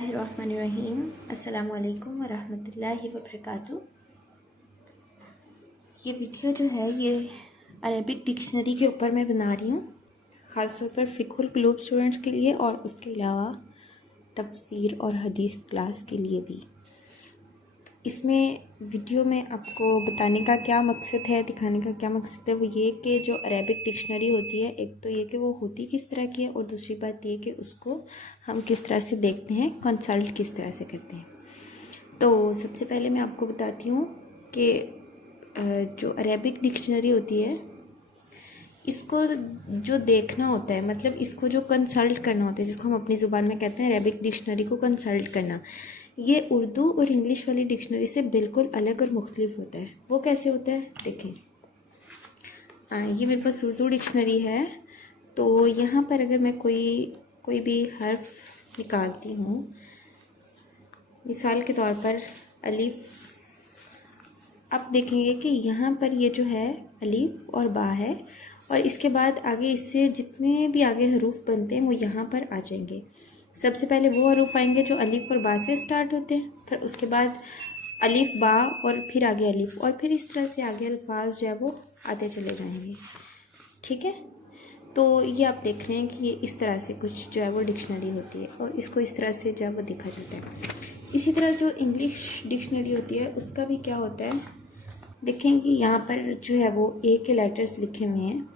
बिस्मिल्लाहिर्रहमानिर्रहीम। अस्सलामु अलैकुम वरहमतुल्लाहि वबरकातुहू। ये वीडियो जो है ये अरेबिक डिक्शनरी के ऊपर मैं बना रही हूँ, ख़ास तौर पर फ़िक़हुल कुलूब स्टूडेंट्स के लिए और उसके अलावा तफसीर और हदीस क्लास के लिए भी। इसमें वीडियो में आपको बताने का क्या मकसद है, दिखाने का क्या मकसद है, वो ये कि जो अरेबिक डिक्शनरी होती है, एक तो ये कि वो होती किस तरह की है और दूसरी बात ये कि उसको हम किस तरह से देखते हैं, कंसल्ट किस तरह से करते हैं। तो सबसे पहले मैं आपको बताती हूँ कि जो अरेबिक डिक्शनरी होती है इसको जो देखना होता है, मतलब इसको जो कंसल्ट करना होता है, जिसको हम अपनी ज़ुबान में कहते हैं अरेबिक डिक्शनरी को कंसल्ट करना, ये उर्दू और इंग्लिश वाली डिक्शनरी से बिल्कुल अलग और मुख्तलिफ होता है। वो कैसे होता है देखें। ये मेरे पास उर्दू डिक्शनरी है, तो यहाँ पर अगर मैं कोई भी हर्फ निकालती हूँ, मिसाल के तौर पर अलिफ, आप देखेंगे कि यहाँ पर ये जो है अलिफ और बा है और इसके बाद आगे इससे जितने भी आगे हरूफ बनते हैं वो यहाँ पर आ जाएंगे। सबसे पहले वो हरूफ आएंगे जो अलिफ और बा से स्टार्ट होते हैं, फिर उसके बाद अलिफ बा और फिर आगे अलिफ, और फिर इस तरह से आगे अल्फाज जो है वो आते चले जाएंगे। ठीक है, तो ये आप देख रहे हैं कि ये इस तरह से कुछ जो है वो डिक्शनरी होती है और इसको इस तरह से जो है वो देखा जाता है। इसी तरह जो इंग्लिश डिक्शनरी होती है उसका भी क्या होता है, देखें कि यहाँ पर जो है वो ए के लेटर्स लिखे हुए हैं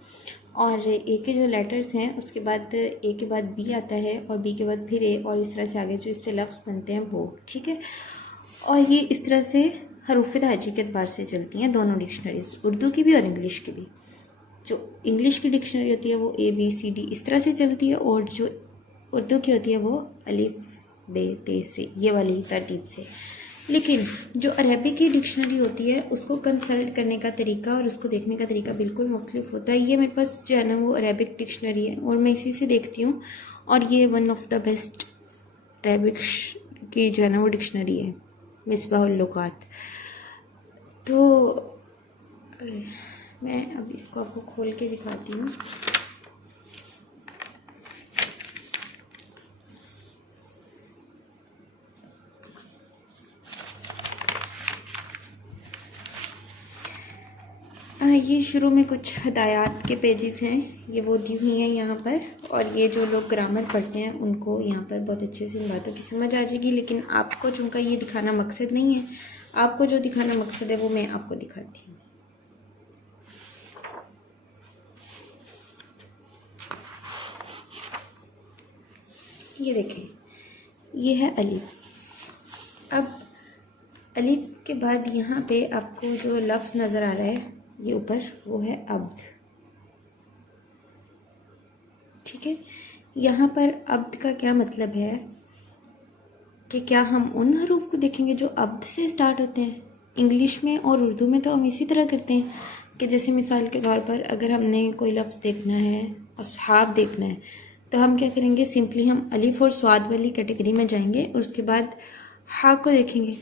और ए के जो लेटर्स हैं उसके बाद ए के बाद बी आता है और बी के बाद फिर ए, और इस तरह से आगे जो इससे लफ्ज़ बनते हैं वो। ठीक है, और ये इस तरह से हरूफ तहजी के एतबार से चलती हैं दोनों डिक्शनरीज, उर्दू की भी और इंग्लिश की भी। जो इंग्लिश की डिक्शनरी होती है वो ए बी सी डी इस तरह से चलती है और जो उर्दू की होती है वो अलिफ बे ते से, ये वाली तरतीब से। लेकिन जो अरेबिक की डिक्शनरी होती है उसको कंसल्ट करने का तरीका और उसको देखने का तरीका बिल्कुल मुख्तलिफ होता है। ये मेरे पास जो है ना वो अरेबिक डिक्शनरी है और मैं इसी से देखती हूँ, और ये one of the best Arabic की जो है ना वो डिक्शनरी है, मिसबाहुल लुगात। तो मैं अब इसको आपको खोल के दिखाती हूँ। ये शुरू में कुछ हदायत के पेजेस हैं, ये वो दी हुई हैं यहाँ पर, और ये जो लोग ग्रामर पढ़ते हैं उनको यहाँ पर बहुत अच्छे से इन बातों की समझ आ जाएगी। लेकिन आपको चूँकि ये दिखाना मकसद नहीं है, आपको जो दिखाना मकसद है वो मैं आपको दिखाती हूँ। ये देखें, ये है अलिफ। अब अलिफ के बाद यहाँ पे आपको जो लफ्ज़ नज़र आ रहा है ये ऊपर, वो है अब्द। ठीक है, यहाँ पर अब्द का क्या मतलब है कि क्या हम उन हरूफ को देखेंगे जो अब्द से स्टार्ट होते हैं। इंग्लिश में और उर्दू में तो हम इसी तरह करते हैं कि जैसे मिसाल के तौर पर अगर हमने कोई लफ्ज़ देखना है, अस्हाब देखना है, तो हम क्या करेंगे, सिंपली हम अलिफ और स्वाद वाली कैटेगरी में जाएंगे और उसके बाद हा को देखेंगे।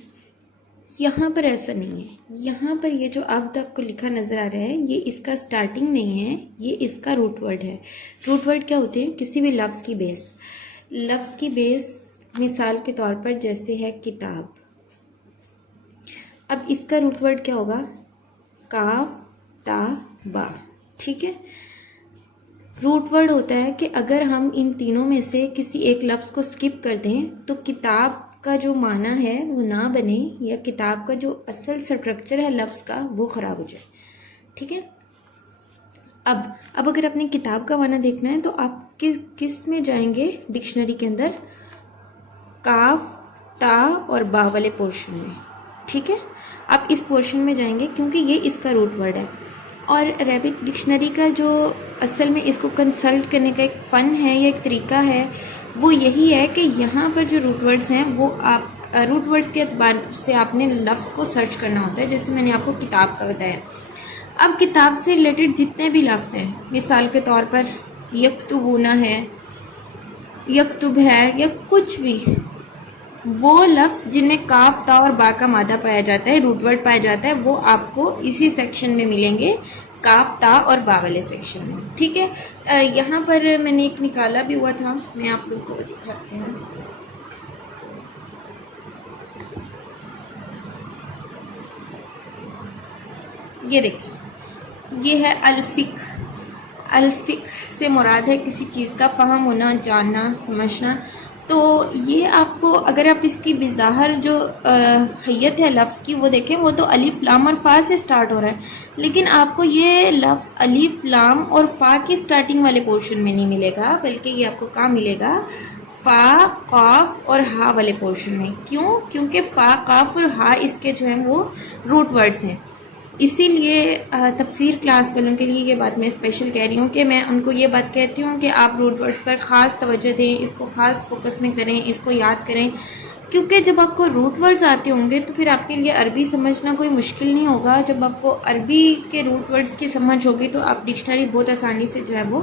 यहाँ पर ऐसा नहीं है, यहाँ पर ये जो अब्द आपको लिखा नज़र आ रहा है ये इसका स्टार्टिंग नहीं है, ये इसका रूट वर्ड है। रूट वर्ड क्या होते हैं, किसी भी लफ्ज़ की बेस। लफ्ज़ की बेस मिसाल के तौर पर जैसे है किताब, अब इसका रूट वर्ड क्या होगा, काफ ता बा। ठीक है, रूट वर्ड होता है कि अगर हम इन तीनों में से किसी एक लफ्ज़ को स्किप कर दें तो किताब का जो माना है वो ना बने, या किताब का जो असल स्ट्रक्चर है लफ्ज़ का वो ख़राब हो जाए। ठीक है, अब अगर अपनी किताब का माना देखना है तो आप किस में जाएंगे डिक्शनरी के अंदर, काफ ता और बा वाले पोर्शन में। ठीक है, आप इस पोर्शन में जाएंगे क्योंकि ये इसका रूट वर्ड है। और अरेबिक डिक्शनरी का जो असल में इसको कंसल्ट करने का एक फ़न है या एक तरीका है वो यही है कि यहाँ पर जो रूट वर्ड्स हैं वो आप रूट वर्ड्स के एतबार से आपने लफ्ज़ को सर्च करना होता है। जैसे मैंने आपको किताब का बताया, अब किताब से रिलेटेड जितने भी लफ्ज़ हैं, मिसाल के तौर पर यक्तुबूना है, यक्तुब है, या कुछ भी, वो लफ्ज़ जिनमें काफ ता और बा का मादा पाया जाता है, रूट वर्ड पाया जाता है, वो आपको इसी सेक्शन में मिलेंगे, काफ ता और बा वाले सेक्शन में। ठीक है, यहाँ पर मैंने एक निकाला भी हुआ था, मैं आप लोगों को दिखाती हूँ। ये देखें, ये है अल्फिक। अल्फिक से मुराद है किसी चीज़ का फ़हम होना, जानना, समझना। तो ये आपको, अगर आप इसकी बिज़ाहर जो हैयत है लफ्ज़ की वो देखें, वो तो अलिफ लाम और फ़ा से स्टार्ट हो रहा है, लेकिन आपको ये लफ्ज़ अलिफ लाम और फ़ा की स्टार्टिंग वाले पोर्शन में नहीं मिलेगा, बल्कि ये आपको कहाँ मिलेगा, फ़ा, क़ाफ और हा वाले पोर्शन में। क्यों? क्योंकि फ़ा, क़ाफ और हा इसके जो हैं वो रूट वर्ड्स हैं। इसीलिए तफसीर क्लास वालों के लिए ये बात मैं स्पेशल कह रही हूँ कि मैं उनको ये बात कहती हूँ कि आप रूट वर्ड्स पर ख़ास तवज्जो दें, इसको ख़ास फोकस में करें, इसको याद करें, क्योंकि जब आपको रूट वर्ड्स आते होंगे तो फिर आपके लिए अरबी समझना कोई मुश्किल नहीं होगा। जब आपको अरबी के रूट वर्ड्स की समझ होगी तो आप डिक्शनरी बहुत आसानी से जो है वो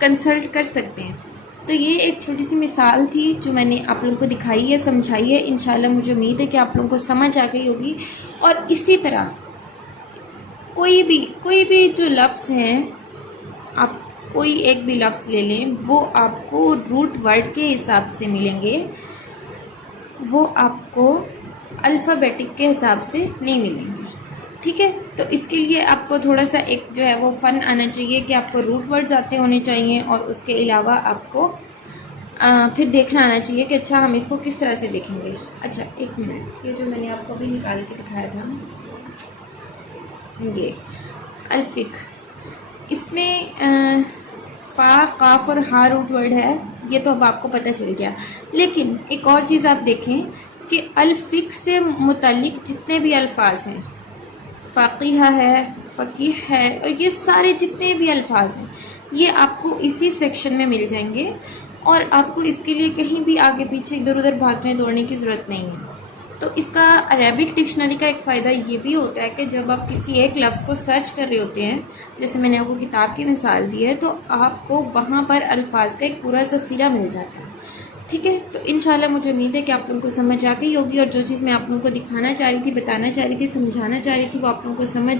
कंसल्ट कर सकते हैं। तो ये एक छोटी सी मिसाल थी जो मैंने आप लोगों को दिखाई है, समझाई है। इंशाल्लाह मुझे उम्मीद है कि आप लोगों को समझ आ गई होगी। और इसी तरह कोई भी जो लफ्ज़ हैं, आप कोई एक भी लफ्ज़ ले लें, वो आपको रूट वर्ड के हिसाब से मिलेंगे, वो आपको अल्फ़ाबेटिक के हिसाब से नहीं मिलेंगे। ठीक है, तो इसके लिए आपको थोड़ा सा एक जो है वो फ़न आना चाहिए कि आपको रूट वर्ड्स आते होने चाहिए, और उसके अलावा आपको फिर देखना आना चाहिए कि अच्छा हम इसको किस तरह से देखेंगे। अच्छा एक मिनट, ये जो मैंने आपको अभी निकाल के दिखाया था, ये अल्फिक, इसमें फ़ा, क़ाफ और हा रूट वर्ड है, ये तो अब आपको पता चल गया। लेकिन एक और चीज़ आप देखें कि अल्फिक से मुतालिक जितने भी अल्फाज हैं, फ़ाक़िहा है, फ़क़ीह है, और ये सारे जितने भी अल्फाज हैं ये आपको इसी सेक्शन में मिल जाएंगे, और आपको इसके लिए कहीं भी आगे पीछे इधर उधर भागने दौड़ने की ज़रूरत नहीं है। तो इसका अरेबिक डिक्शनरी का एक फ़ायदा ये भी होता है कि जब आप किसी एक लफ्ज़ को सर्च कर रहे होते हैं, जैसे मैंने आपको किताब की मिसाल दी है, तो आपको वहाँ पर अल्फाज का एक पूरा ज़ख़ीरा मिल जाता है। ठीक है, तो इंशाल्लाह मुझे उम्मीद है कि आप लोगों को समझ आ गई होगी, और जो चीज़ मैं आप लोगों को दिखाना चाह रही थी, बताना चाह रही थी, समझाना चाह रही थी, वो आप लोगों को समझ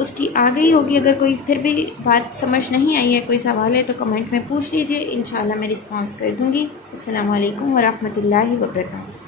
उसकी आ गई होगी। अगर कोई फिर भी बात समझ नहीं आई है, कोई सवाल है, तो कमेंट में पूछ लीजिए, इंशाल्लाह मैं रिस्पॉन्स कर दूँगी। अस्सलामु अलैकुम वरहमतुल्लाहि वबरकातुहू।